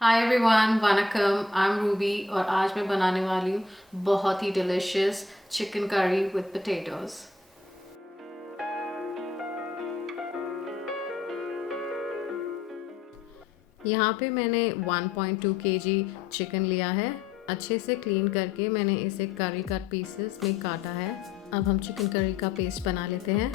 Hi everyone, vanakkam. I am Ruby और आज मैं बनाने वाली हूँ बहुत ही delicious chicken curry with potatoes. यहाँ पे मैंने 1.2 kg चिकन लिया है। अच्छे से क्लीन करके मैंने इसे करी कट पीसेस में काटा है। अब हम चिकन करी का पेस्ट बना लेते हैं।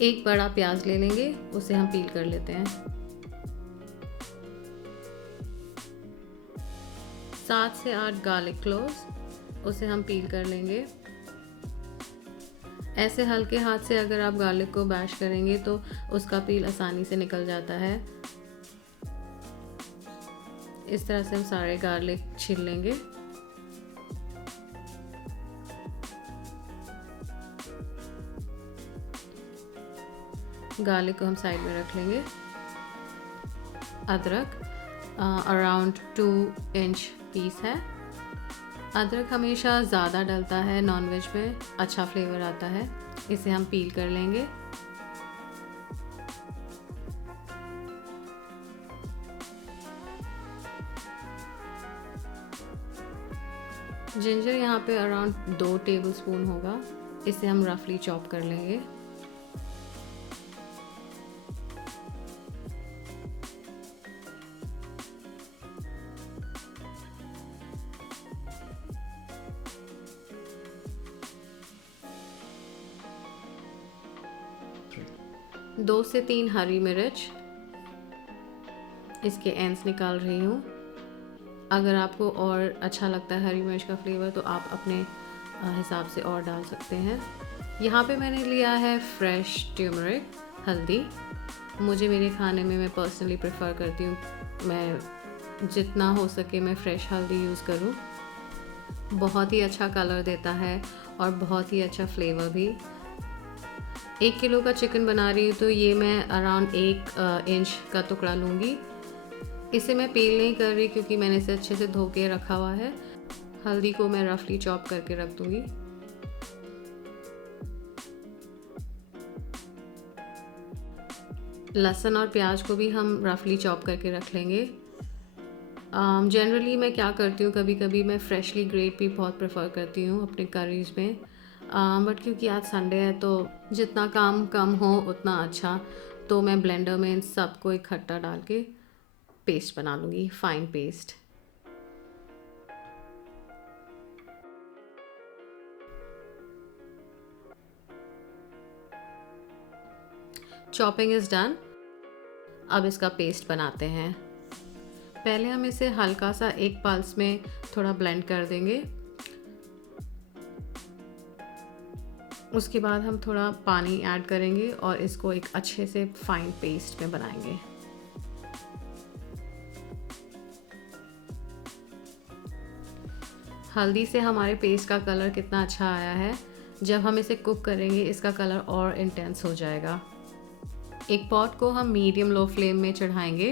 एक बड़ा प्याज ले लेंगे, उसे हम पील कर लेते हैं। 7 से 8 गार्लिक क्लोव्स, उसे हम पील कर लेंगे। ऐसे हल्के हाथ से अगर आप गार्लिक को बैश करेंगे तो उसका पील आसानी से निकल जाता है। इस तरह से हम सारे गार्लिक छील लेंगे। गार्लिक को हम साइड में रख लेंगे। अदरक अराउंड 2 इंच पीस है। अदरक हमेशा ज़्यादा डलता है, नॉनवेज में अच्छा फ्लेवर आता है। इसे हम पील कर लेंगे। जिंजर यहाँ पे अराउंड 2 टेबलस्पून होगा। इसे हम रफली चॉप कर लेंगे। दो से 3 हरी मिर्च, इसके एंड्स निकाल रही हूँ। अगर आपको और अच्छा लगता है हरी मिर्च का फ्लेवर तो आप अपने हिसाब से और डाल सकते हैं। यहाँ पे मैंने लिया है फ्रेश टर्मरिक, हल्दी। मुझे मेरे खाने में मैं पर्सनली प्रेफर करती हूँ मैं जितना हो सके मैं फ्रेश हल्दी यूज़ करूँ। बहुत ही अच्छा कलर देता है और बहुत ही अच्छा फ्लेवर भी। 1 किलो का चिकन बना रही हूँ तो ये मैं अराउंड 1 इंच का टुकड़ा लूँगी। इसे मैं पील नहीं कर रही क्योंकि मैंने इसे अच्छे से धो के रखा हुआ है। हल्दी को मैं रफली चॉप करके रख दूँगी। लहसुन और प्याज को भी हम रफली चॉप करके रख लेंगे। जनरली मैं क्या करती हूँ, कभी कभी मैं फ्रेशली ग्रेट भी बहुत प्रेफर करती हूँ अपने करीज में। बट क्योंकि आज संडे है तो जितना काम कम हो उतना अच्छा, तो मैं ब्लेंडर में इन सबको इकट्ठा डाल के पेस्ट बना लूँगी, fine paste. Chopping is done. अब इसका पेस्ट बनाते हैं। पहले हम इसे हल्का सा एक पल्स में थोड़ा ब्लेंड कर देंगे। उसके बाद हम थोड़ा पानी ऐड करेंगे और इसको एक अच्छे से फाइन पेस्ट में बनाएंगे। हल्दी से हमारे पेस्ट का कलर कितना अच्छा आया है। जब हम इसे कुक करेंगे इसका कलर और इंटेंस हो जाएगा। एक पॉट को हम मीडियम लो फ्लेम में चढ़ाएंगे।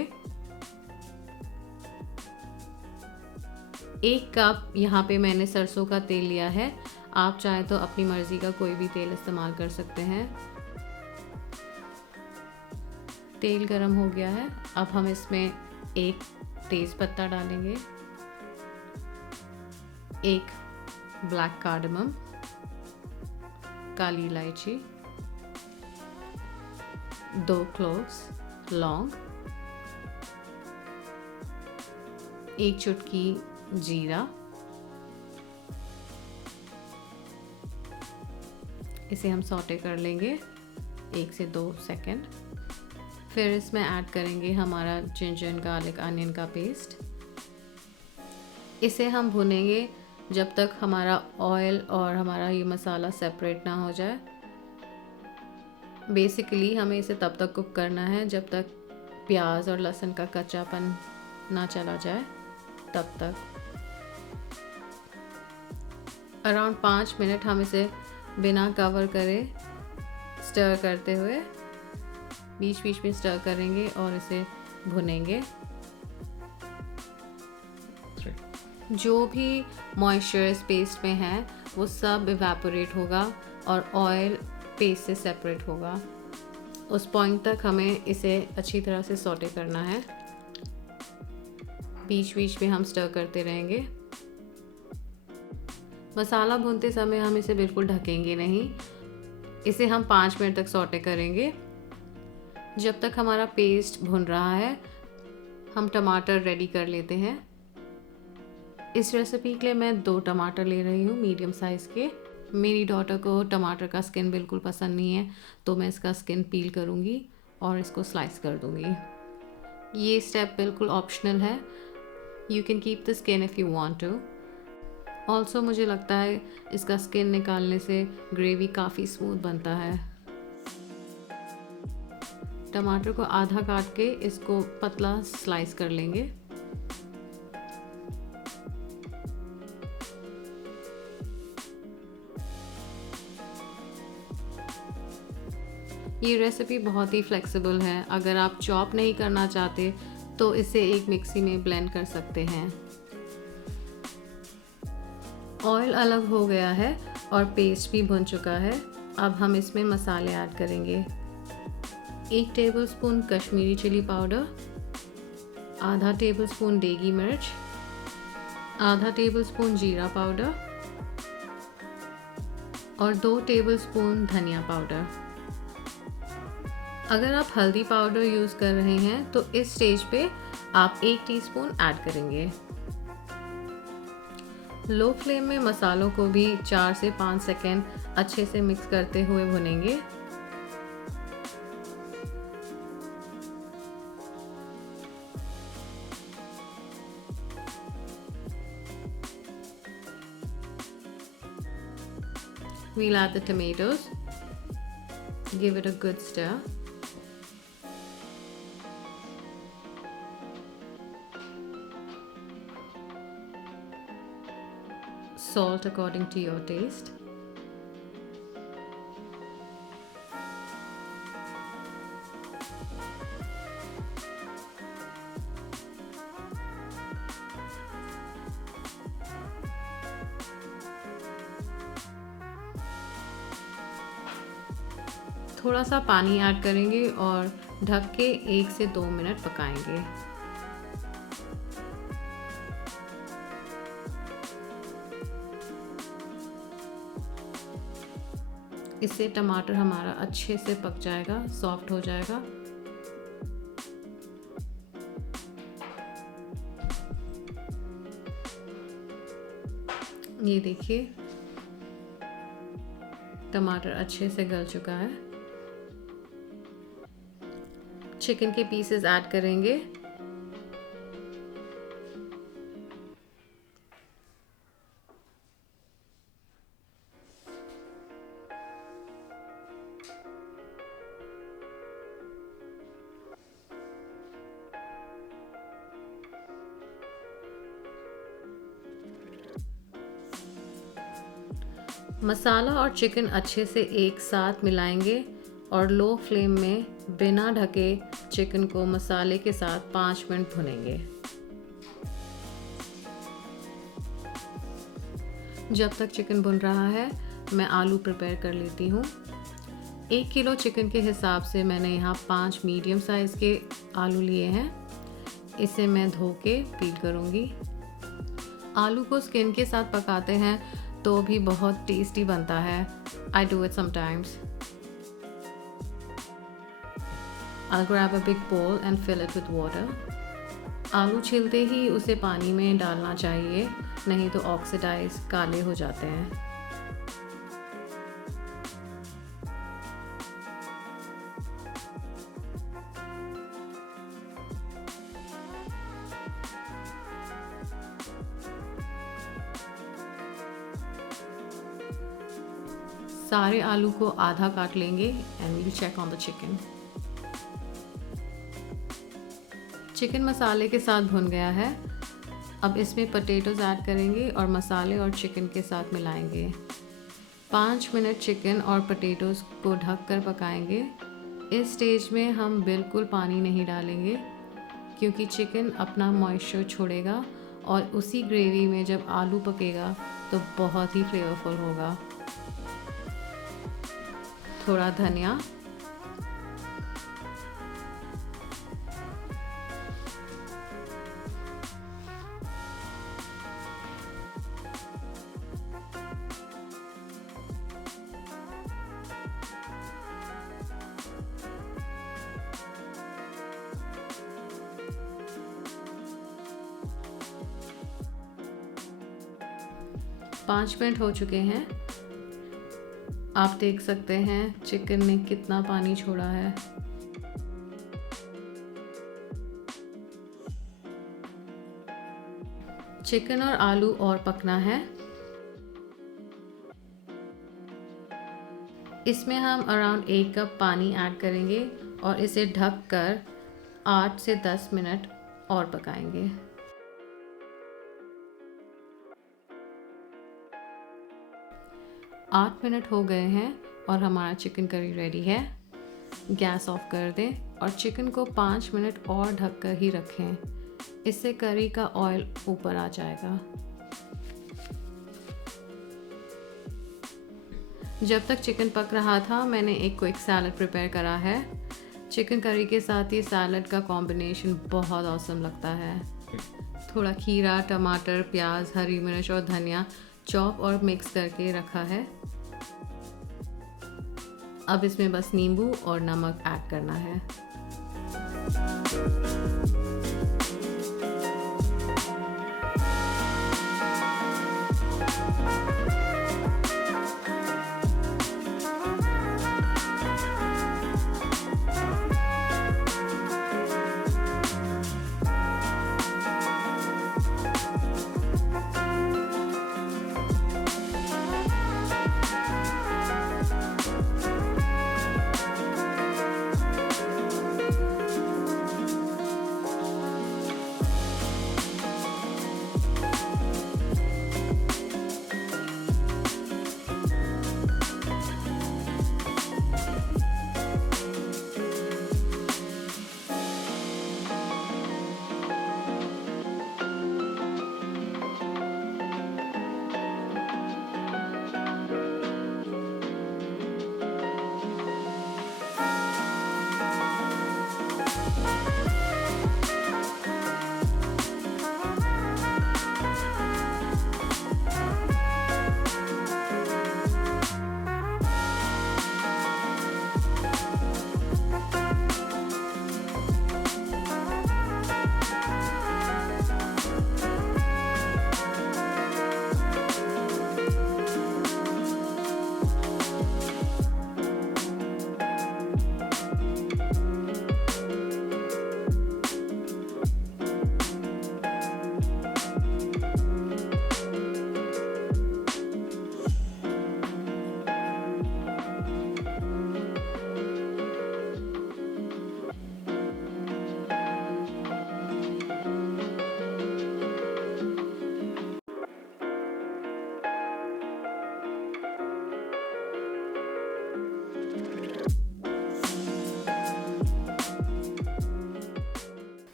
1 कप यहाँ पे मैंने सरसों का तेल लिया है। आप चाहे तो अपनी मर्ज़ी का कोई भी तेल इस्तेमाल कर सकते हैं। तेल गरम हो गया है। अब हम इसमें 1 तेज़ पत्ता डालेंगे, 1 ब्लैक कार्डमम, काली इलायची, 2 क्लोव्स, लौंग, 1 चुटकी जीरा। इसे हम सौटे कर लेंगे 1 से 2 सेकंड। फिर इसमें ऐड करेंगे हमारा जिंजर गार्लिक अनियन का पेस्ट। इसे हम भुनेंगे जब तक हमारा ऑयल और हमारा ये मसाला सेपरेट ना हो जाए। बेसिकली हमें इसे तब तक कुक करना है जब तक प्याज और लहसुन का कच्चापन ना चला जाए, तब तक। अराउंड 5 मिनट हम इसे बिना कवर करे स्टर करते हुए बीच बीच में स्टर करेंगे और इसे भुनेंगे। जो भी मॉइस्चर इस पेस्ट में है वो सब इवेपोरेट होगा और ऑयल पेस्ट से सेपरेट होगा। उस पॉइंट तक हमें इसे अच्छी तरह से सौटे करना है। बीच बीच में हम स्टर करते रहेंगे। मसाला भूनते समय हम इसे बिल्कुल ढकेंगे नहीं, इसे हम 5 मिनट तक सौटे करेंगे। जब तक हमारा पेस्ट भुन रहा है हम टमाटर रेडी कर लेते हैं। इस रेसिपी के लिए मैं 2 टमाटर ले रही हूँ मीडियम साइज़ के। मेरी डॉटर को टमाटर का स्किन बिल्कुल पसंद नहीं है, तो मैं इसका स्किन पील करूँगी और इसको स्लाइस कर दूँगी। ये स्टेप बिल्कुल ऑप्शनल है, you can keep the skin if you want to. Also मुझे लगता है इसका स्किन निकालने से ग्रेवी काफ़ी स्मूथ बनता है। टमाटर को आधा काट के इसको पतला स्लाइस कर लेंगे। ये रेसिपी बहुत ही फ्लेक्सिबल है, अगर आप चॉप नहीं करना चाहते तो इसे एक मिक्सी में ब्लेंड कर सकते हैं। ऑयल अलग हो गया है और पेस्ट भी भुन चुका है। अब हम इसमें मसाले ऐड करेंगे। 1 टेबलस्पून कश्मीरी चिली पाउडर, आधा टेबलस्पून देगी मिर्च, आधा टेबलस्पून जीरा पाउडर और 2 टेबलस्पून धनिया पाउडर। अगर आप हल्दी पाउडर यूज़ कर रहे हैं तो इस स्टेज पे आप 1 टीस्पून ऐड करेंगे। लो फ्लेम में मसालों को भी 4 से 5 सेकेंड अच्छे से मिक्स करते हुए भुनेंगे। We'll add the tomatoes. Give it a good stir. Salt according to your taste. थोड़ा सा पानी ऐड करेंगे और ढक के 1 से 2 मिनट पकाएंगे। इससे टमाटर हमारा अच्छे से पक जाएगा, सॉफ्ट हो जाएगा। ये देखिए टमाटर अच्छे से गल चुका है। चिकन के पीसेस ऐड करेंगे। मसाला और चिकन अच्छे से एक साथ मिलाएंगे और लो फ्लेम में बिना ढके चिकन को मसाले के साथ 5 मिनट भुनेंगे। जब तक चिकन भुन रहा है मैं आलू प्रिपेयर कर लेती हूँ। 1 किलो चिकन के हिसाब से मैंने यहाँ 5 मीडियम साइज़ के आलू लिए हैं। इसे मैं धो के पील करूँगी। आलू को स्किन के साथ पकाते हैं तो भी बहुत टेस्टी बनता है। I do it sometimes. I'll grab a big bowl and fill it with water. आलू छीलते ही उसे पानी में डालना चाहिए, नहीं तो ऑक्सीडाइज काले हो जाते हैं। सारे आलू को आधा काट लेंगे and we'll check on the chicken. Chicken मसाले के साथ भुन गया है। अब इसमें पोटैटोज ऐड करेंगे और मसाले और चिकन के साथ मिलाएंगे। 5 मिनट चिकन और पोटैटोज को ढक कर पकाएंगे। इस स्टेज में हम बिल्कुल पानी नहीं डालेंगे क्योंकि चिकन अपना मॉइस्चर छोड़ेगा और उसी ग्रेवी में जब आलू पकेगा तो बहुत ही फ्लेवरफुल होगा। थोड़ा धनिया, 5 मिनट हो चुके हैं। आप देख सकते हैं चिकन ने कितना पानी छोड़ा है। चिकन और आलू और पकना है। इसमें हम अराउंड 1 कप पानी ऐड करेंगे और इसे ढक कर 8 से 10 मिनट और पकाएंगे। आठ मिनट हो गए हैं और हमारा चिकन करी रेडी है। गैस ऑफ कर दें और चिकन को 5 मिनट और ढक कर ही रखें, इससे करी का ऑयल ऊपर आ जाएगा। जब तक चिकन पक रहा था मैंने एक क्विक सैलड प्रिपेयर करा है। चिकन करी के साथ ये सैलड का कॉम्बिनेशन बहुत ऑसम लगता है। थोड़ा खीरा, टमाटर, प्याज, हरी मिर्च और धनिया चॉप और मिक्स करके रखा है। अब इसमें बस नींबू और नमक ऐड करना है।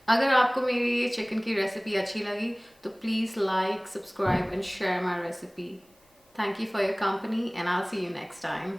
अगर आपको मेरी ये चिकन की रेसिपी अच्छी लगी तो please like, subscribe and share my recipe. Thank you for your company and I will see you next time.